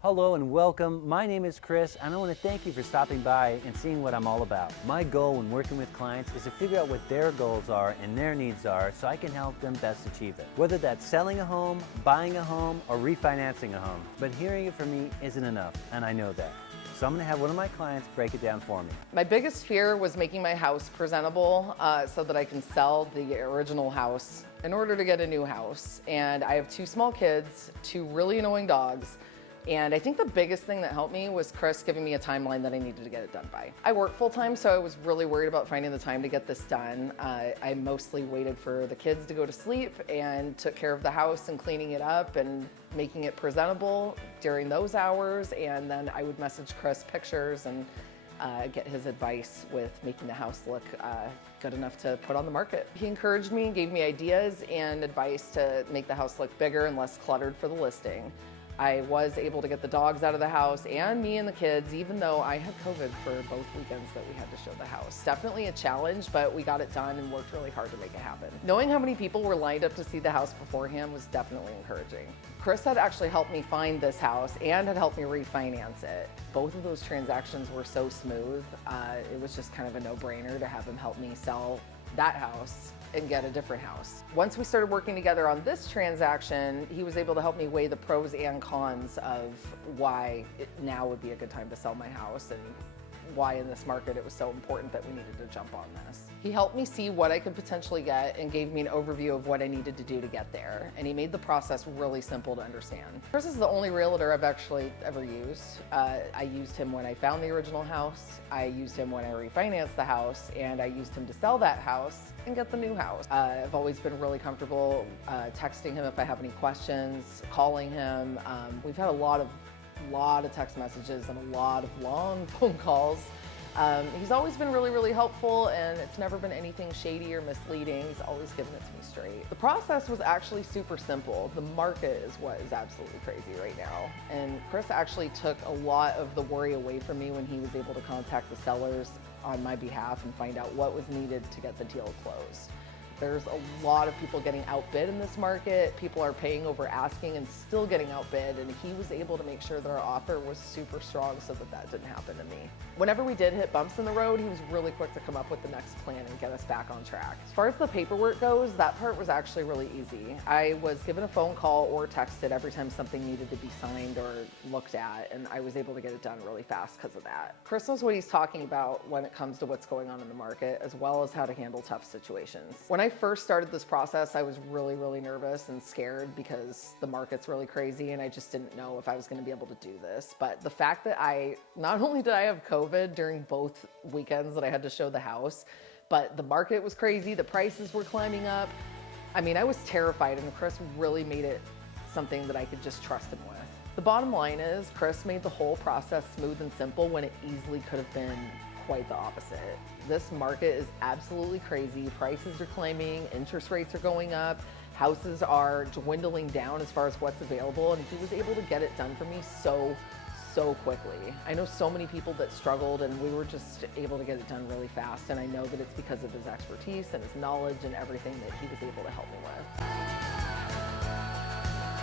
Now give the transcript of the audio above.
Hello and welcome. My name is Chris and I want to thank you for stopping by and seeing what I'm all about. My goal when working with clients is to figure out what their goals are and their needs are so I can help them best achieve it. Whether that's selling a home, buying a home, or refinancing a home. But hearing it from me isn't enough, and I know that. So I'm going to have one of my clients break it down for me. My biggest fear was making my house presentable so that I can sell the original house in order to get a new house. And I have two small kids, two really annoying dogs. And I think the biggest thing that helped me was Chris giving me a timeline that I needed to get it done by. I work full time, so I was really worried about finding the time to get this done. I mostly waited for the kids to go to sleep and took care of the house and cleaning it up and making it presentable during those hours. And then I would message Chris pictures and get his advice with making the house look good enough to put on the market. He encouraged me, gave me ideas and advice to make the house look bigger and less cluttered for the listing. I was able to get the dogs out of the house and me and the kids, even though I had COVID for both weekends that we had to show the house. Definitely a challenge, but we got it done and worked really hard to make it happen. Knowing how many people were lined up to see the house beforehand was definitely encouraging. Chris had actually helped me find this house and had helped me refinance it. Both of those transactions were so smooth. It was just kind of a no-brainer to have him help me sell that house and get a different house. Once we started working together on this transaction, he was able to help me weigh the pros and cons of why now would be a good time to sell my house and why in this market it was so important that we needed to jump on this. He helped me see what I could potentially get and gave me an overview of what I needed to do to get there. And he made the process really simple to understand. Chris is the only realtor I've actually ever used. I used him when I found the original house. I used him when I refinanced the house, and I used him to sell that house and get the new house. I've always been really comfortable texting him if I have any questions, calling him. We've had a lot of text messages and a lot of long phone calls. He's always been really, really helpful, and it's never been anything shady or misleading. He's always given it to me straight. The process was actually super simple. The market is what is absolutely crazy right now. And Chris actually took a lot of the worry away from me when he was able to contact the sellers on my behalf and find out what was needed to get the deal closed. There's a lot of people getting outbid in this market. People are paying over asking and still getting outbid, and he was able to make sure that our offer was super strong so that that didn't happen to me. Whenever we did hit bumps in the road, he was really quick to come up with the next plan and get us back on track. As far as the paperwork goes, that part was actually really easy. I was given a phone call or texted every time something needed to be signed or looked at, and I was able to get it done really fast because of that. Chris knows what he's talking about when it comes to what's going on in the market, as well as how to handle tough situations. When I first started this process, I was really, really nervous and scared because the market's really crazy and I just didn't know if I was going to be able to do this. But the fact that not only did I have COVID during both weekends that I had to show the house, but the market was crazy, the prices were climbing up. I mean, I was terrified, and Chris really made it something that I could just trust him with. The bottom line is Chris made the whole process smooth and simple when it easily could have been quite the opposite. This market is absolutely crazy. Prices are climbing, interest rates are going up, houses are dwindling down as far as what's available, and he was able to get it done for me so quickly. I know so many people that struggled, and we were just able to get it done really fast, and I know that it's because of his expertise and his knowledge and everything that he was able to help me with.